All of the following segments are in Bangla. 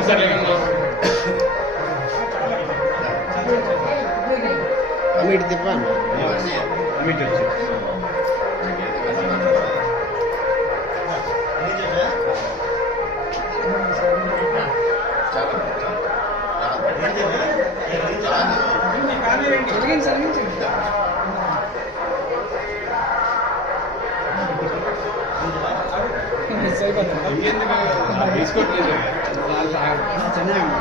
Vamos a salir. Vamos a ఎందుకు తీసుకోట్లేదు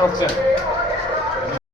Ja, okay. ja.